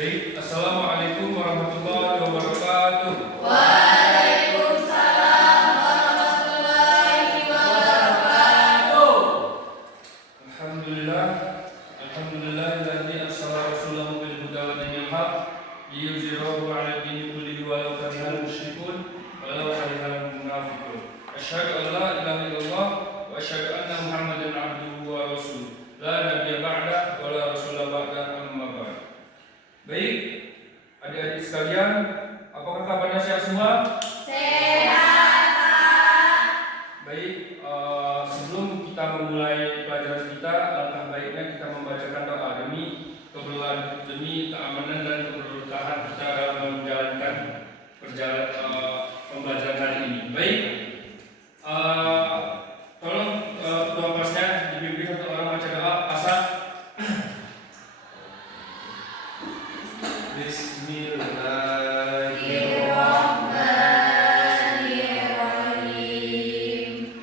Baik, Assalamualaikum warahmatullahi wabarakatuh. Waalaikumsalam warahmatullahi wabarakatuh. Alhamdulillah, alladzi arsala rasulahu bil huda wa dinil haq liyuzhirahu 'ala ad-dini kullihi walau karihal musyrikun walau karihal munafiqun. Asyhadu an la ilaha illallah wa asyhadu anna Muhammadan 'abduhu wa rasuluh. La nabiyya ba'da wa la rasula ba'da, amma ba'd. Baik, adik-adik sekalian, apakah kabarnya sehat semua? Sehat, Pak. Baik, sebelum kita memulai pelajaran kita, alangkah baiknya kita membacakan doa demi keamanan dan keberkahan kita dalam menjalankan pembelajaran hari ini. Baik, tolong ketua kelasnya dibimbing satu orang baca doa pasal. Bismillahirrahmanirrahim.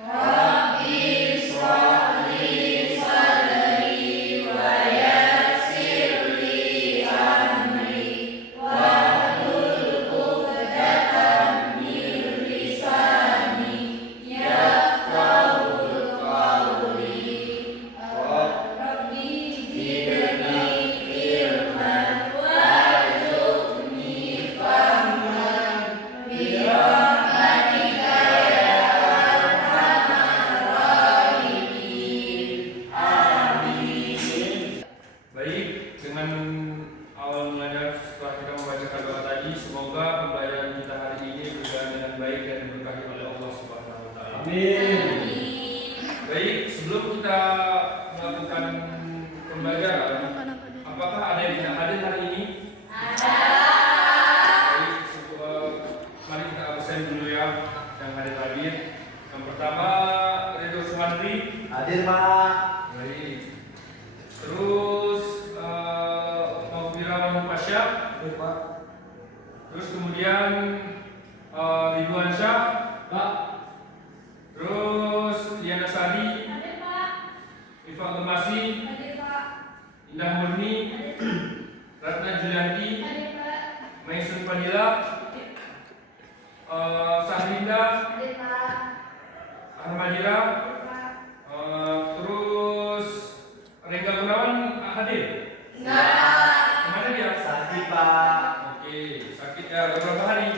Rabbi shrah li sadri wa yassir li amri wahlul 'uqdatam min lisani yafqahul qawli. Rabbi zidni ilman warzuqni fahman birahmatika ya arhamar rahimin. Amin. Baik, dengan awal mulanya setelah kita membacakan doa tadi, semoga pembelajaran kita hari ini berjalan dengan baik dan diberkahi oleh Allah Subhanahu wa taala. Amin. Baik, sebelum kita melakukan pembelajaran, apakah ada yang tidak hadir hari ini? Ada. Baik, mari kita absen dulu ya yang hadir. Yang pertama, Ridho Sumantri. Hadir, Pak. Baik. Terus Maufira Manupasya. Hadir, Pak. Terus kemudian Ridwan Syah. Pak. Terus Diana Sari, Hadir, Pak. Iva Gemasi, Hadir, Pak. Indah Murni, Hadir, Pak. Ratna Julianti, Hadir, Pak. Maisun Fadila, Sahrinda, Hadir, Pak. Ahmadira, Hadir, Pak. terus Rengga Gunawan hadir. Enggak. Kemana dia? Sakit, Pak. Oke, sakit ya beberapa hari.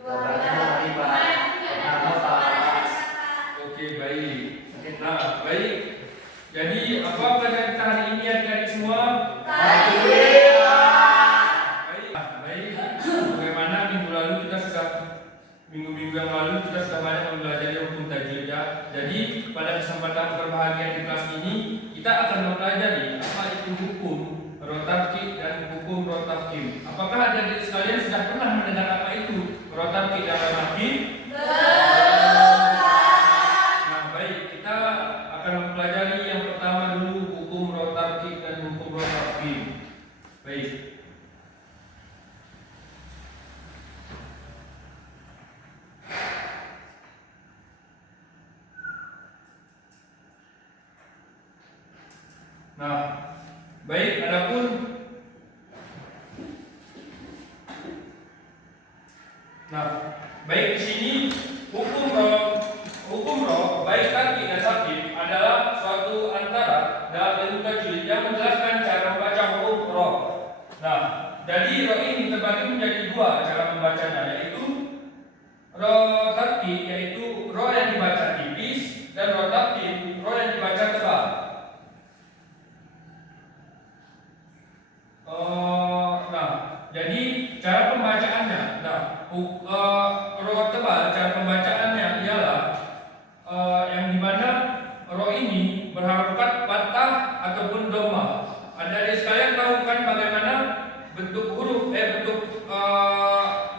Hari, Pak. Kenapa, Pak? Oke, baik. Nah, baik. Jadi apa pelajaran kita hari ini adik-adik semua? Hadir, Pak. Baik. Bagaimana minggu yang lalu kita sudah banyak mempelajari hukum tajwid ya. Jadi pada kesempatan berbahagia di kelas ini kita akan mempelajari apa itu hukum rotarki dan hukum rotafkim. Apakah adik-adik sekalian sudah pernah mendengar apa itu rotarki dan rotafkim? Nah, baik, kita akan mempelajari yang pertama dulu hukum rotarki dan hukum rotafkim. Baik. Nah, baik, adapun baik di sini hukum roh baik tarki dan tarkib adalah suatu antara dalam ilmu tajwid yang menjelaskan cara membaca hukum roh. Nah, jadi roh ini terbagi menjadi dua cara membacanya, yaitu roh tarki, yaitu roh yang dibaca tipis, dan roh tarkib, roh yang dibaca tebal. Jadi cara pembacaannya, roh tebal, cara pembacaannya ialah yang dimana roh ini berharokat fathah ataupun dhamma. Adik-adik sekalian tahu kan bagaimana bentuk huruf, bentuk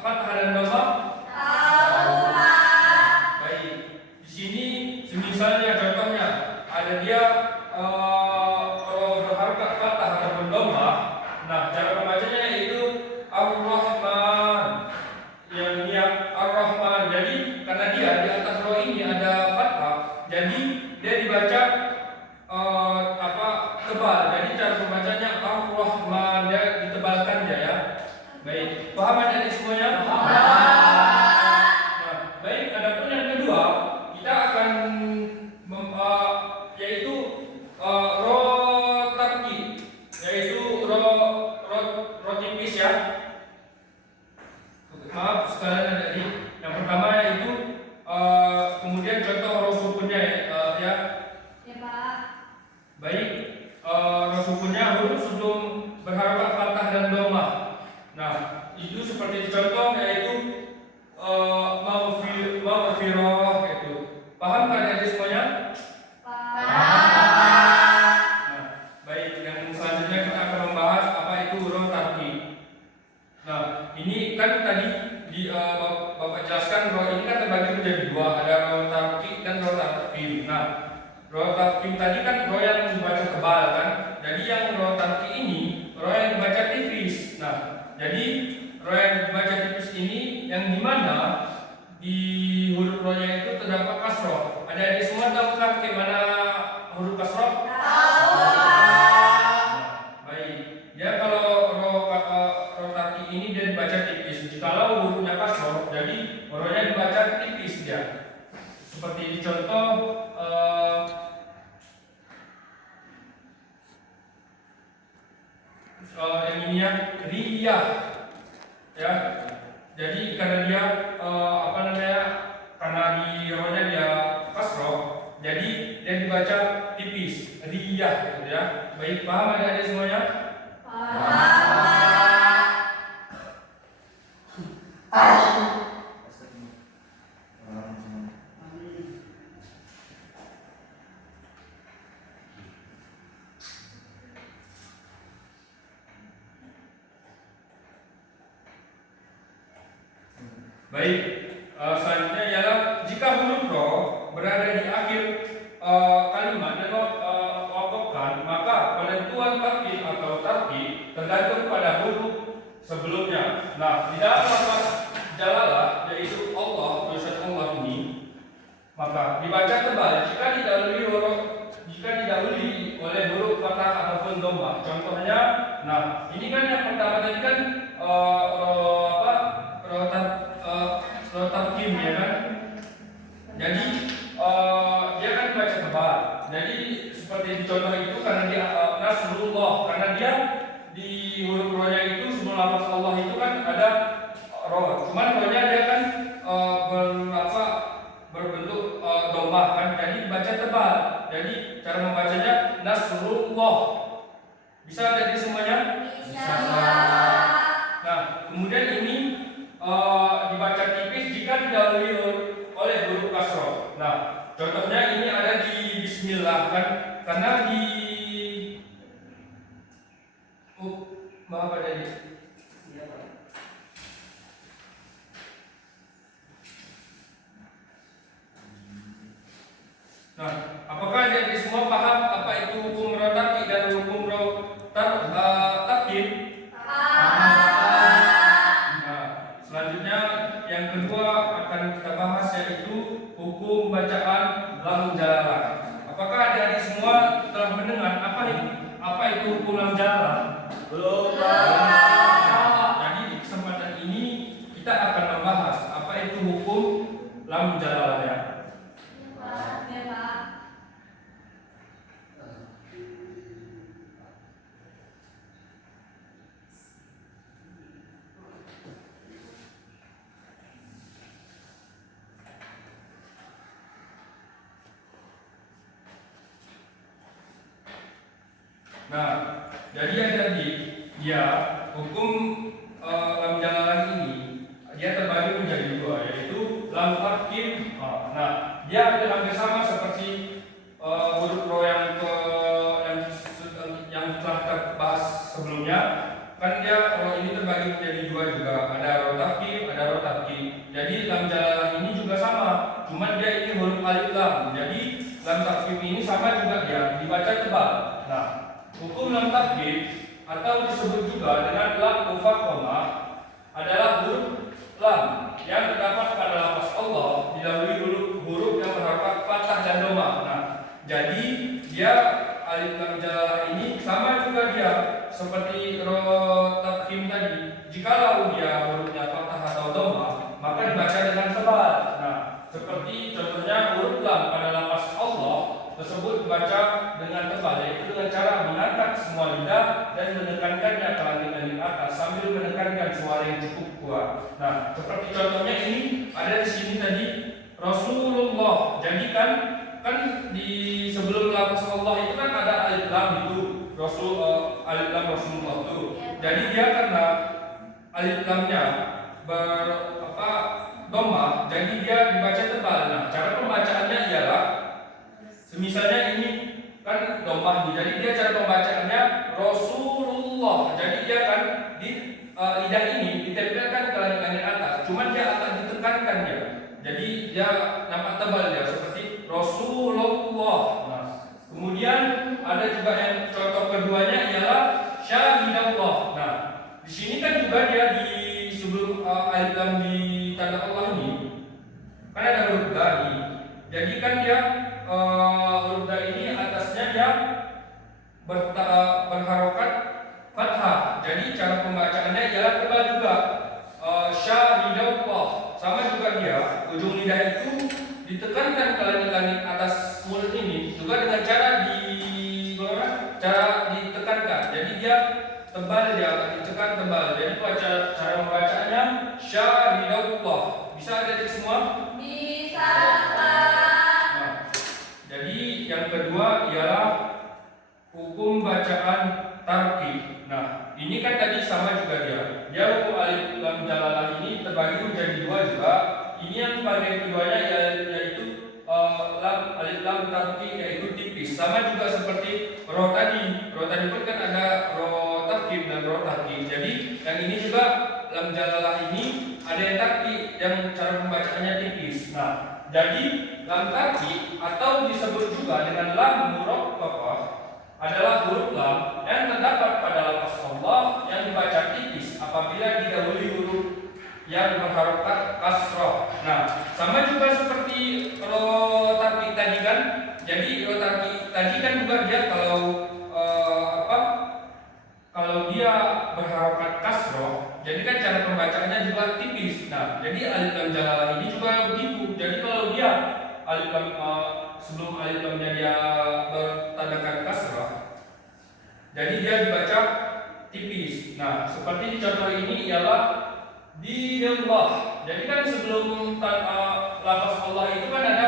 fathah dan dhamma? Tahu, Pak. Baik, di sini misalnya contohnya ada dia berharokat fathah ataupun dhamma. Nah, cara pembacanya yaitu Ar-Rahman. Yang dia Ar-Rahman. Jadi karena dia di atas roh ini ada fathah, jadi dia dibaca tebal. Jadi cara pembacanya Ar-Rahman, dia ditebal Baik, sukunnya huruf sebelum berharokat fathah dan dhammah. Nah, itu seperti contoh yaitu maghfirah itu. Paham kan adik semuanya? Paham. Nah, baik, yang selanjutnya kita akan membahas apa itu huruf tarkib. Nah, ini kan tadi Bapak jelaskan bahwa ini kan terbagi menjadi dua, ada huruf tarkib dan huruf tarkib. Nah, huruf tarkib tadi kan huruf yang dibaca tebal kan. Jadi yang huruf tarkib ini huruf yang dibaca tipis. Nah, jadi huruf yang dibaca tipis ini yang dimana di huruf rohnya itu terdapat kasroh. Ada di semua tahu kan bagaimana huruf kasroh? Baik, ya kalau roh tarkib ini dia dibaca tipis. Jikalau hurufnya kasroh, jadi rohnya dibaca tipis dia. Seperti di contoh yang ini ya, riyah, ya. Jadi karena dia karena di rohnya dia kasroh, jadi dia dibaca tipis, riyah, gitu ya. Baik, paham adik-adik semuanya? Baik, selanjutnya ialah jika huruf ro berada di akhir kalimat dan wakafkan, maka penentuan tarkib atau tarkib tergantung pada huruf sebelumnya. Nah, di dalam lafaz jalalah yaitu Allah, tulisan Allah ini, maka dibaca tebal jika didahului oleh huruf fathah ataupun dhammah. Contohnya, nah ini kan yang pertama tadi kan roh tarkim ya kan. Jadi dia kan baca tebal. Jadi seperti di contoh itu karena dia Nasrullah, karena dia di huruf rohnya itu sebelum lafaz Allah itu kan ada roh. Cuman rohnya dia kan berbentuk dhammah kan. Jadi baca tebal. Jadi cara membacanya Nasrullah. Bisa jadi semuanya? Bisa. Nah, kemudian ini dibaca tipis jika didahului oleh huruf kasroh. Nah, contohnya ini ada di Bismillah kan, karena di maaf ada di Nah, apakah jadi semua paham apa itu hukum roh tarkib dan hukum roh tarkib? Selanjutnya yang kedua akan kita bahas yaitu hukum bacaan lam jalalah. Apakah adik-adik semua telah mendengar apa itu hukum lam jalalah? Belum. Jadi di kesempatan ini kita akan membahas apa itu hukum lam jalalah ya. Nah, jadi dia hukum lam jalalah ini dia terbagi menjadi dua, yaitu lam tarkib. Nah, dia hampir sama seperti huruf roh yang telah kita bahas sebelumnya. Kan dia roh ini terbagi menjadi dua juga, ada roh tarkib, ada roh tarkib. Jadi lam jalalah ini juga sama, cuman dia ini huruf alif lam. Jadi lam tarkib ini sama juga dia dibaca tebal. Nah, hukum lam tarkib atau disebut juga dengan lam mufakhamah adalah huruf lam yang terdapat pada lafaz Allah didahului huruf yang berharokat fathah dan dhammah. Nah, jadi dia alif lam jalalah ini sama juga dia seperti roh tarkib tadi. Jikalau dia hurufnya fathah atau dhammah, maka dibaca dengan tebal. Nah, seperti contohnya huruf lam pada lafaz Allah tersebut dibaca dengan tebal, yaitu dengan cara mengangkat semua lidah dan menekankannya ke langit-langit atas sambil menekankan suara yang cukup kuat. Nah, seperti contohnya ini ada di sini tadi Rasulullah. Jadi kan di sebelum lafaz Allah itu kan ada Rasul alif lam Rasulullah tuh. Jadi dia karena alif lamnya dhammah, jadi dia dibaca tebal. Nah, cara pembacaannya ialah misalnya ini kan dhammah nih. Jadi dia cara pembacaannya Rasulullah. Jadi dia kan di lidah ini ditempelkan ke langit atas. Cuman dia akan ditekankan ya. Jadi dia nampak tebal ya seperti Rasulullah. Nah, kemudian ada juga yang contoh keduanya ialah Syahidallah. Nah, di sini kan juga dia di sebelum alif lam di tanda Allah ini kan ada huruf da nih. Jadi kan dia huruf da ini atasnya dia berharokat fathah. Jadi cara pembacaannya ialah tebal juga. Syahidallah. Sama juga dia ujung lidah itu ditekankan ke langit-langit atas mulut ini juga dengan cara ditekankan. Jadi dia tebal, dia akan ditekan tebal. Jadi cara membacaannya Syahidallah. Bisa adik-adik semua? Bisa, Pak. Nah, jadi yang kedua ialah hukum bacaan tartib. Nah, ini kan tadi sama juga dia. Dia hukum alif lam jalalah ini terbagi menjadi dua juga. Ini yang bagian keduanya yaitu alif lam tartib yaitu tipis. Sama juga seperti roh tadi. Roh tadi pun kan ada roh tartib dan roh tartib. Jadi yang ini juga lam jalalah ini ada yang tartib yang cara pembacaannya tipis. Nah, jadi lam tartib atau disebut juga dengan lam muraqqaqah adalah huruf lam yang terdapat pada lafaz Allah yang dibaca tipis apabila didahului huruf yang berharokat kasroh. Nah, sama juga seperti roh tartib tadi kan. Jadi roh tartib tadi kan juga dia kalau dia berharokat kasroh, jadi kan cara pembacaannya juga tipis. Nah, jadi alif lam jalalah ini juga begitu. Jadi kalau dia alif lam sebelum alif lamnya dia bertandakan kasrah, jadi dia dibaca tipis. Nah, seperti di contoh ini ialah dinillah. Jadi kan sebelum lafaz Allah itu kan ada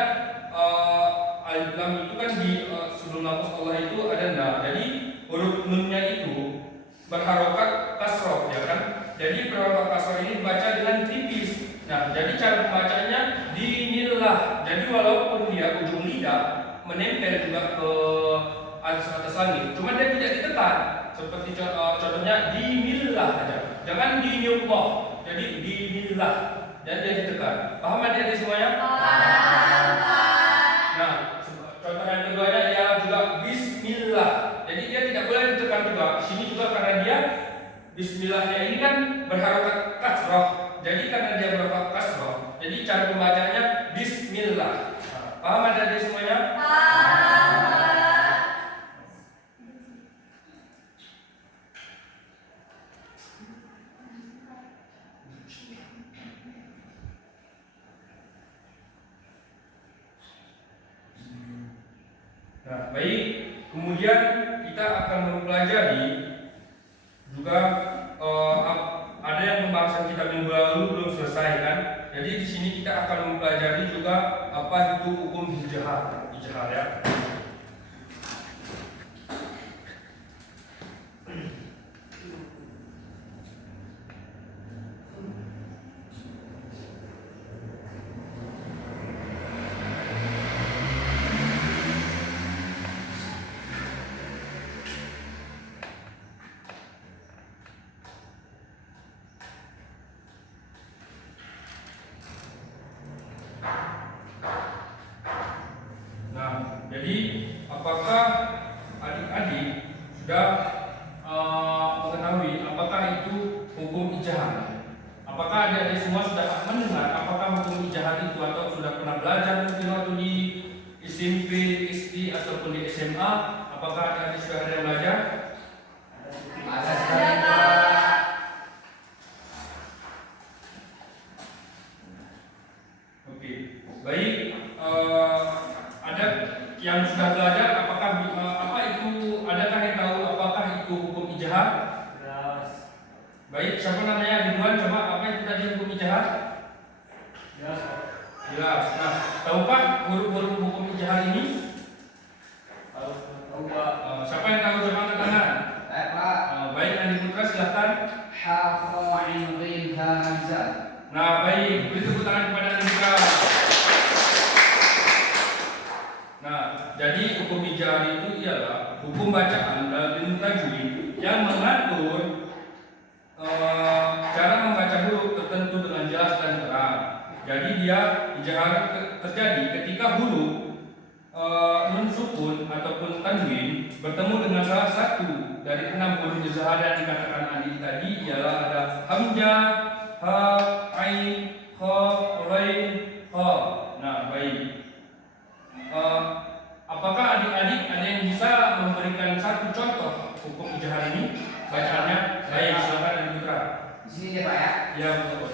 alif lam itu kan di sebelum lafaz Allah itu ada nah. Jadi huruf nunnya itu berharokat kasroh ya kan. Jadi berharokat kasroh ini dibaca dengan tipis. Nah, jadi cara pembacaannya dinillah. Jadi walaupun dia ujung lidah menempel juga ke atas langit, cuma dia tidak ditekan. Seperti contohnya dinillah aja. Jangan dinillah. Jadi dinillah dan dia ditekan. Paham adik-adik semuanya? Paham, Pak. Nah, contoh yang keduanya ialah juga bismillah. Jadi dia tidak boleh ditekan juga. Di sini juga karena dia bismillahnya ini kan berharokat kasroh. Jadi karena dia berharokat kasroh, jadi cara pembacanya bismillah. Nah, paham adik-adik semuanya? Paham, Pak. Nah, baik. Kemudian kita akan mempelajari juga ada yang pembahasan kita minggu lalu belum selesai kan. Jadi di sini kita akan mempelajari juga apa itu hukum ijhar ya. Jadi apakah adik-adik sudah mengetahui apakah itu hukum ijtihad? Apakah adik-adik semua sudah mendengar apakah hukum ijtihad itu atau sudah pernah belajar mungkin waktu di SMP, SD ataupun di SMA? Apakah adik-adik sudah ada yang belajar? Ada sekali, Pak. Oke, baik. Ada yang sudah belajar, apakah adakah yang tahu apakah itu hukum ijtihad? Jelas. Baik, siapa namanya duluan? Coba apa itu tadi hukum ijtihad? Jelas. Jelas. Nah, tahukah huruf-huruf hukum ijtihad ini? Tahu, Pak. Siapa yang tahu? Coba angkat tangan. izhar itu ialah hukum bacaan dalam ilmu tajwid yang mengatur cara membaca huruf tertentu dengan jelas dan terang. Jadi dia izhar terjadi ketika huruf nun sukun ataupun tanwin bertemu dengan salah satu dari 6 huruf izhar yang dikatakan tadi ialah ada hamzah, ha, ain, kha, ghain, kha. Nah, baik. Apakah adik-adik ada yang bisa memberikan satu contoh hukum izhar ini bacaannya? Baik, silakan Adik Putra. Di sini ya Pak ya. Ya, betul.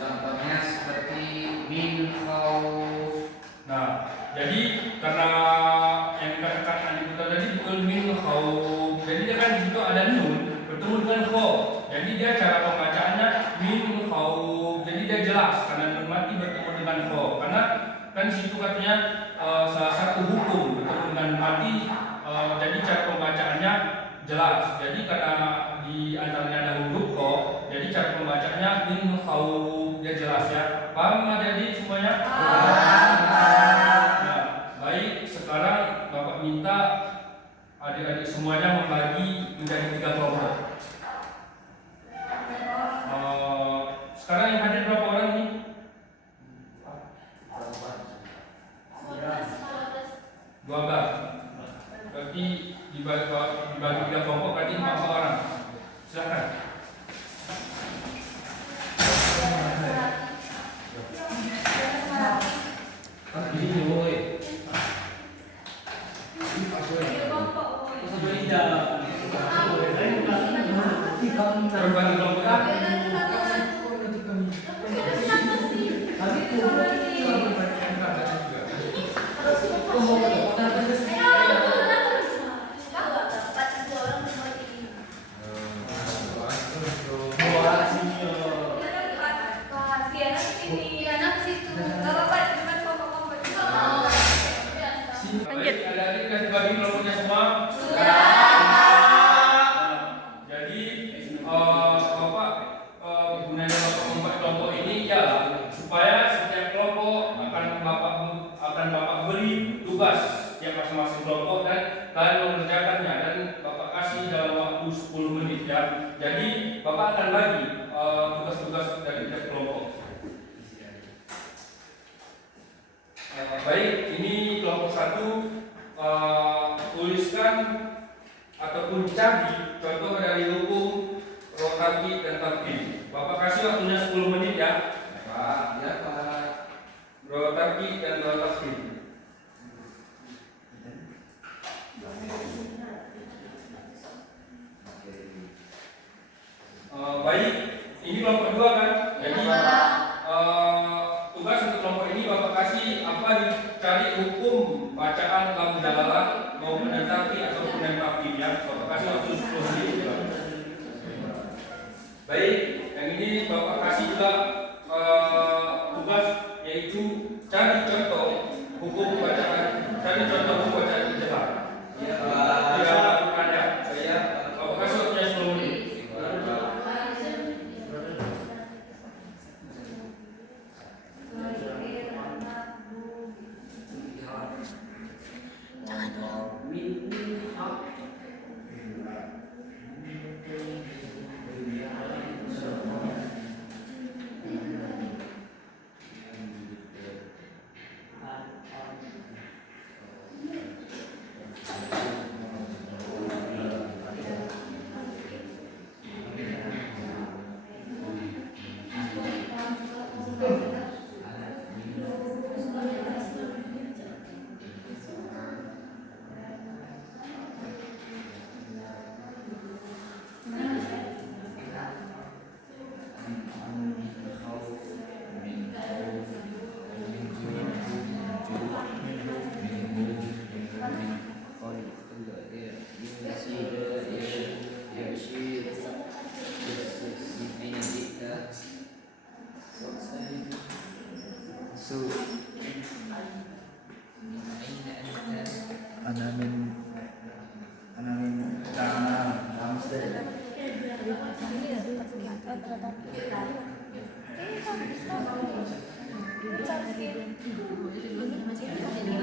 Contohnya seperti min khauf. Nah, jadi karena yang dikatakan Adik Putra tadi betul min khauf. Jadi dia kan di situ ada nun bertemu dengan kha. Jadi dia cara pembacaannya min khauf. Jadi dia jelas karena nun mati bertemu dengan kha. Karena kan di situ katanya salah satu hukum bertemu dengan mati. Jadi cara pembacaannya jelas. Jadi karena di antaranya ada huruf kha, jadi cara pembacaannya min khauf. Dia jelas ya. Paham adik-adik semuanya? Nah, baik, sekarang Bapak minta adik-adik semuanya membagi menjadi 3 kelompok. Sekarang yang hadir berapa orang nih? 12. Berarti dibagi 3 kelompok berarti 4 orang. Silakan. Berbagi kelompok. Adik-adik kasih bagi kelompoknya semua. Jadi Bapak gunanya Bapak membuat kelompok ini ialah supaya setiap kelompok akan Bapak beri tugas setiap masing-masing kelompok dan kalian mengerjakannya dan Bapak kasih dalam waktu 10 menit ya. Jadi Bapak akan bagi tugas-tugas dari tiap kelompok. Baik, ini kelompok 1. Tuliskan ataupun cari contoh dari hukum rotasi dan tarkib. Bapak kasih waktunya 10 menit ya. Pak, ya Pak. Rotasi dan tarkib. Baik, ini kelompok 2 kan? Jadi tugas untuk kelompok ini Bapak kasih apa dicari hukum bacaan lam jalalah maupun tarkib ataupun yang tarkib ya. Bapak kasih waktu 10 menit. Baik, yang ini Bapak kasih juga tugas yaitu cari contoh hukum bacaan, cari contoh hukum bacaan ijazah. Iya Pak. Dia lakukan ya. Saya Bapak kasih waktunya 10 menit.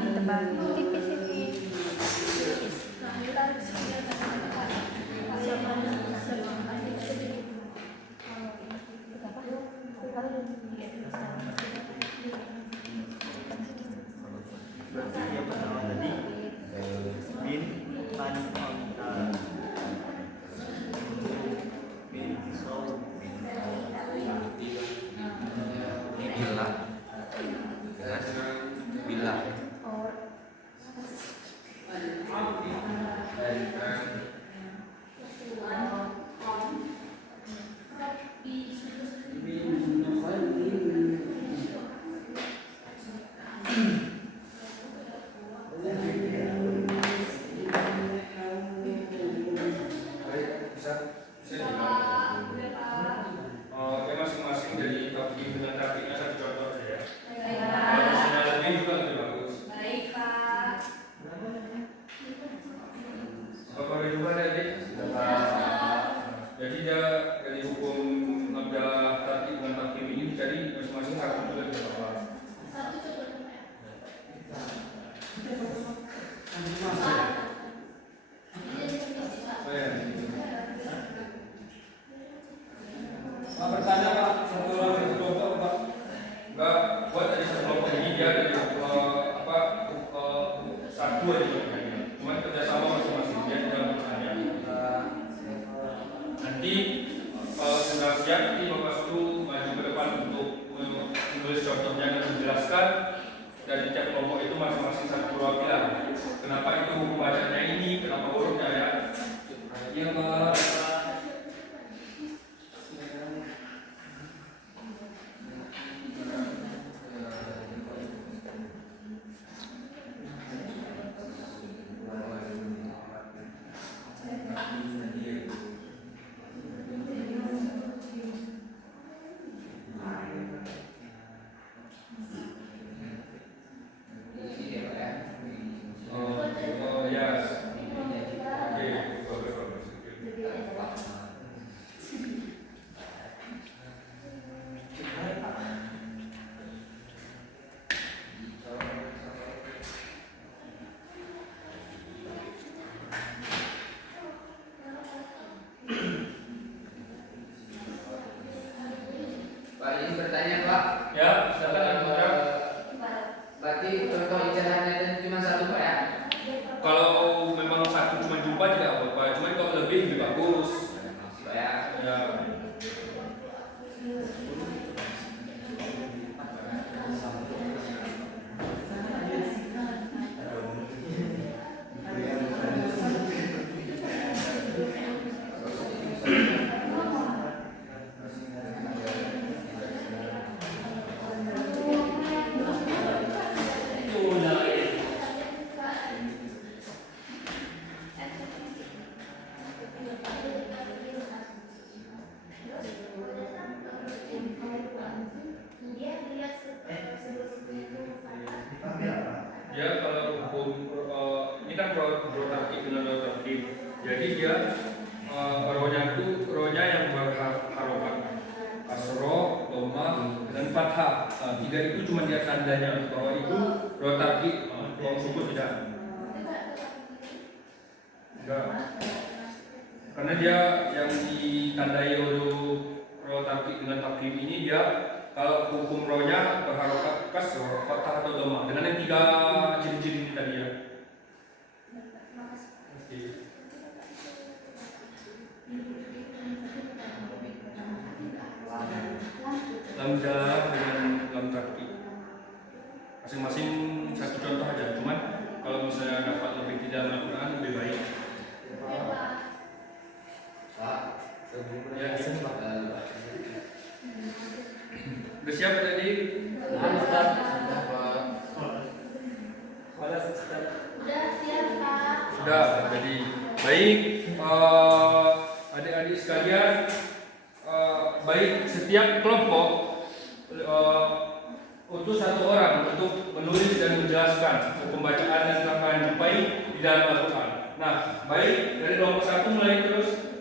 Tebal tipis itu. Berarti yang pertama tadi bin tan onta bin tisau Bila Oke, masing-masing dari topik dengan topiknya satu contoh aja ya. Kalau misalnya lebih juga lebih bagus. Baik, Pak. Bapak ada juga tadi. Jadi dia dari hukum mabda tartib dengan takim ini jadi masing-masing satu juga tidak apa-apa. Oh ya. Pak, bertanya Pak, satu orang satu kelompok Pak. Enggak, buat dari satu kelompok ini dia dari satu aja. Cuma kerjasama masing-masing dia tidak bertanya. Nanti sudah siap, nanti Bapak Sulu maju ke depan untuk menulis contohnya dan menjelaskan dari tiap kelompok itu masing-masing satu perwakilan. Kenapa itu hukum bacanya ini, kenapa hurufnya ya? Iya Pak. Oh yes. Oke, bagus. Pak ini bertanya Pak. Ya, silakan Pak. Berarti contoh ijazahnya dan cuma satu Pak ya? Kalau memang satu cuma jumpa tidak apa-apa, cuma kalau lebih bagus. Pak ya. Ya. Dia kalau hukum ini kan protaktif dengan protaktif. Jadi dia rohnya yang berharokat asro, doma, dan fathah. Tiga itu cuma dia tandanya bahwa itu protaktif. Kalau syukur tidak. Enggak. Karena dia yang ditandai oleh protaktif dengan takdim ini dia kalau hukum rohnya berharokat kasroh, fathah atau doma dengan yang tiga ciri-ciri ini tadi ya. Oke. Lamdah dengan lam takdim. Masing-masing satu contoh aja. Cuman kalau misalnya dapat lebih tidak Al-Quran lebih baik. Pak. Ya, udah siap tadi? Udah siap, Pak. Sudah, jadi baik adik-adik sekalian, baik setiap kelompok untuk satu orang untuk menulis dan menjelaskan hukum bacaan dan yang akan jumpai di dalam Al-Quran. Nah, baik dari kelompok satu mulai terus.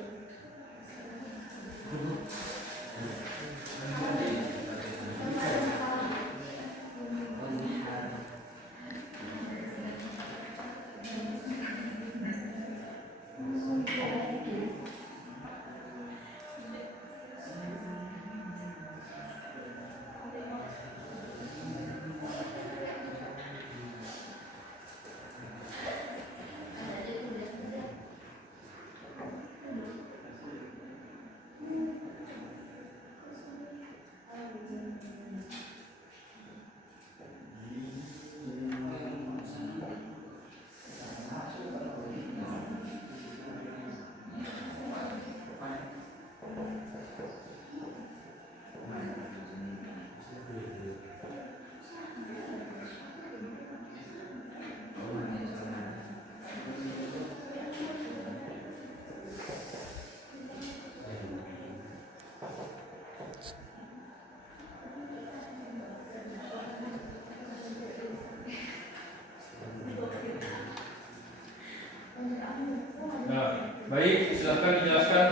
Baik, silakan dijelaskan.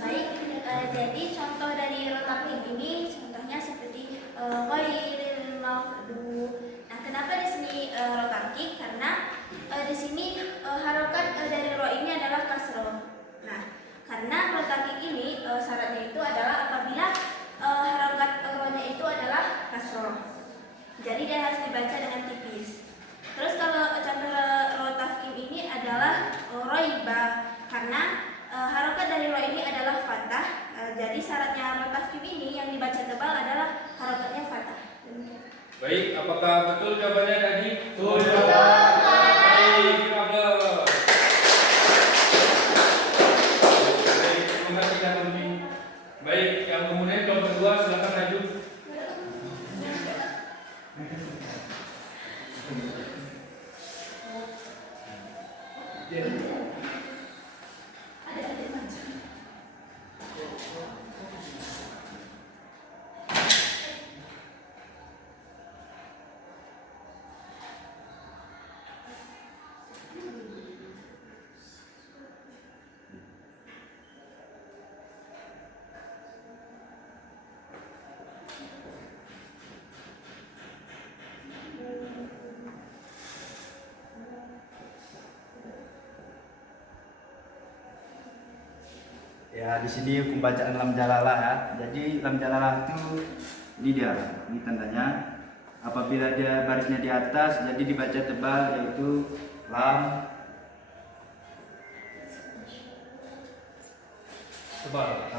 Baik, jadi contoh dari rotatif ini contohnya seperti ghairil maghdubi. Nah, kenapa di sini rotatif? Karena di sini harokat dari ro ini adalah kasroh. Nah, karena rotatif ini syaratnya itu adalah apabila harokat ro-nya itu adalah kasroh. Jadi dia harus dibaca dengan tipis. Terus kalau contoh rotatif ini adalah roiba, karena harokat dari ro ini adalah fathah. Jadi syaratnya rotatif ini yang dibaca tebal adalah harokatnya fathah. Baik, apakah betul jawabannya tadi? Betul. Baik, bagus. Baik, terima kasih yang lebih. Baik, yang kemudian kelompok kedua silakan maju. Ya, di sini hukum bacaan lam jalalah ya. Jadi lam jalalah itu ini dia, ini tandanya. Apabila dia barisnya di atas, jadi dibaca tebal yaitu lam Tebal.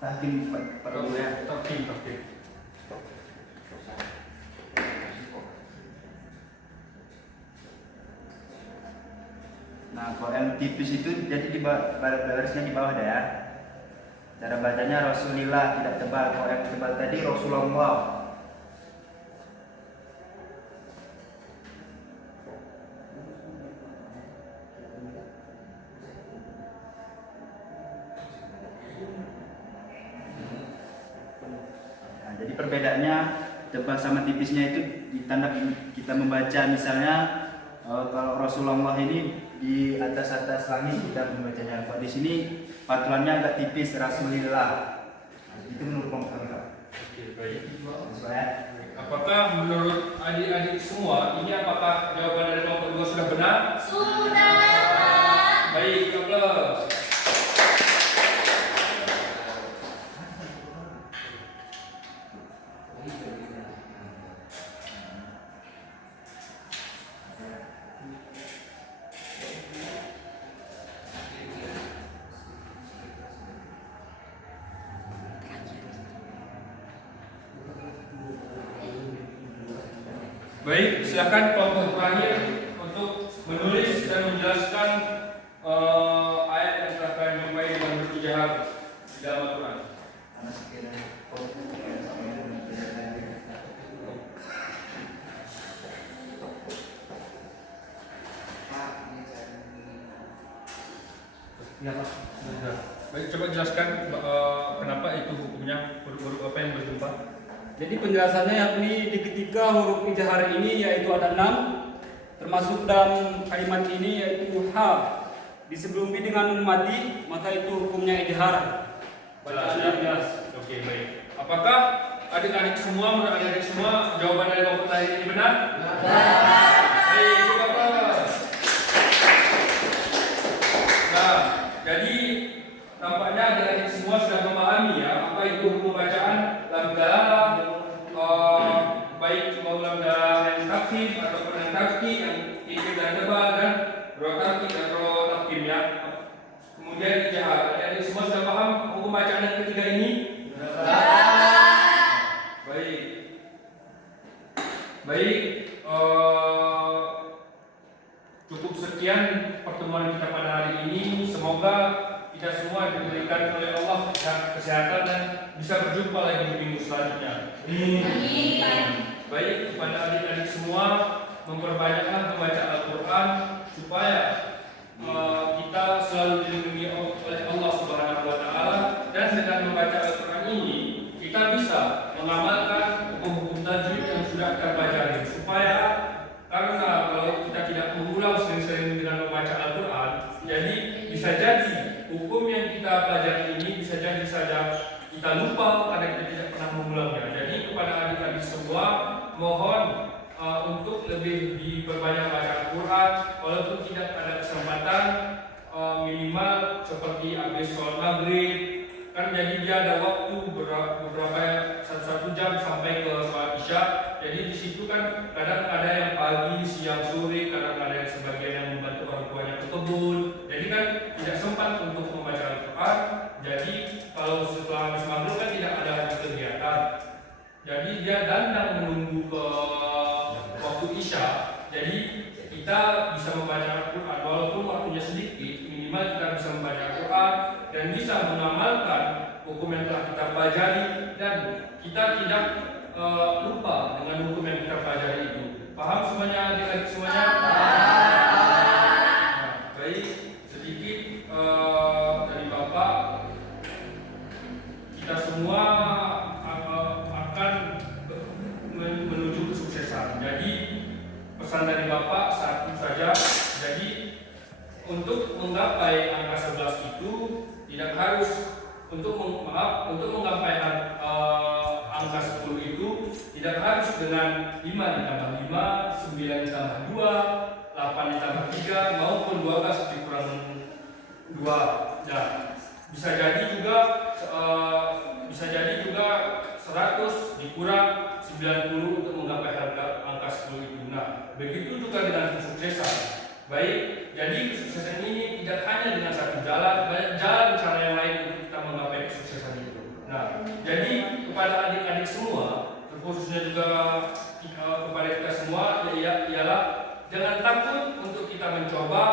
Tahkim perlu ya. Tahkim. Nah, kalau yang tipis itu jadi di barisnya di bawah dah ya. Cara bacanya Rasulillah, tidak tebal. Kalau yang tebal tadi Rasulullah. Nah, jadi perbedaannya tebal sama tipisnya itu ditanda kita membaca misalnya kalau Rasulullah ini di atas langit kita membacanya. Kalau di sini patulannya agak tipis Rasulillah. Nah, itu menurut kelompok. Oke, baik. Ya. Apakah menurut adik-adik semua ini apakah jawaban dari kelompok kedua sudah benar? Sudah. Baik, aplaus. Baik, silakan kelompok terakhir untuk menulis dan menjelaskan ayat yang telah kalian jumpai dengan bertijahat di dalam Al-Quran. Ya, Pak. Baik, coba jelaskan kenapa itu hukumnya huruf-huruf apa yang berjumpa. Jadi penjelasannya yakni di ketika huruf ijhar ini yaitu ada 6, termasuk dalam kalimat ini yaitu ha. Disebelumi dengan nun mati, maka itu hukumnya ijhar. Bacaannya jelas. Oke, baik. Apakah adik-adik semua, menurut adik-adik semua, jawaban dari kelompok tadi ini benar? Baik, Bapak. Nah, jadi nampaknya adik-adik semua sudah memahami ya apa itu hukum bacaan lam jalalah, baik mau lam jalalah yang takhfif ataupun yang tafki, yang tipis dan tebal, dan rotatif atau tafkim ya. Kemudian ijhar. Adik-adik semua sudah paham hukum bacaan yang ketiga ini? Baik. Baik. Cukup sekian pertemuan kita pada hari ini. Semoga kita semua diberikan oleh Allah kesehatan dan bisa berjumpa lagi di minggu selanjutnya. Baik, kepada adik-adik semua, memperbanyaklah membaca Al-Quran supaya kita selalu dilindungi oleh Allah Subhanahu wa Ta'ala, dan dengan membaca Al-Quran ini kita bisa mengamalkan hukum-hukum tajwid yang sudah kita pelajari, supaya karena kalau kita tidak mengulang sering-sering dengan membaca Al-Quran, Al-Quran, walaupun tidak ada kesempatan minimal seperti habis sholat maghrib, kan jadi dia ada waktu beberapa satu jam sampai ke sholat isya. Jadi di situ kan kadang ada yang pagi, siang, sore, kadang ada yang sebagian yang membantu orang tuanya ke kebun. Jadi kan tidak sempat untuk membaca Al-Quran. Jadi kalau setelah habis maghrib kan tidak ada kegiatan. Jadi dia dandang menunggu ke waktu isya. Jadi kita bisa membaca Al-Quran walaupun waktunya sedikit, minimal kita bisa membaca Al-Quran dan bisa mengamalkan hukum yang telah kita pelajari, dan kita tidak lupa dengan hukum yang kita pelajari itu. Paham semuanya adik-adik semuanya? Nah, baik, sedikit dari Bapak. Kita semua akan menuju kesuksesan. Jadi pesan dari Bapak satu saja. Jadi untuk menggapai angka 11 itu tidak harus untuk menggapai angka 10 itu tidak harus dengan 5 ditambah 5, 9 ditambah 2, 8 ditambah 3 maupun 12 dikurang 2. Nah, bisa jadi juga 100 dikurang 90 untuk menggapai angka 10 itu. Nah, begitu juga dengan kesuksesan. Baik, jadi kesuksesan ini tidak hanya dengan satu jalan, banyak jalan cara yang lain untuk kita menggapai kesuksesan itu. Nah, jadi kepada adik-adik semua, terkhususnya juga kepada kita semua, ialah jangan takut untuk kita mencoba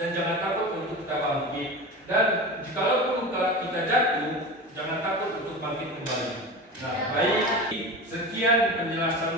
dan jangan takut untuk kita bangkit. Dan jikalaupun kita jatuh, jangan takut untuk bangkit kembali. Nah, baik, sekian penjelasan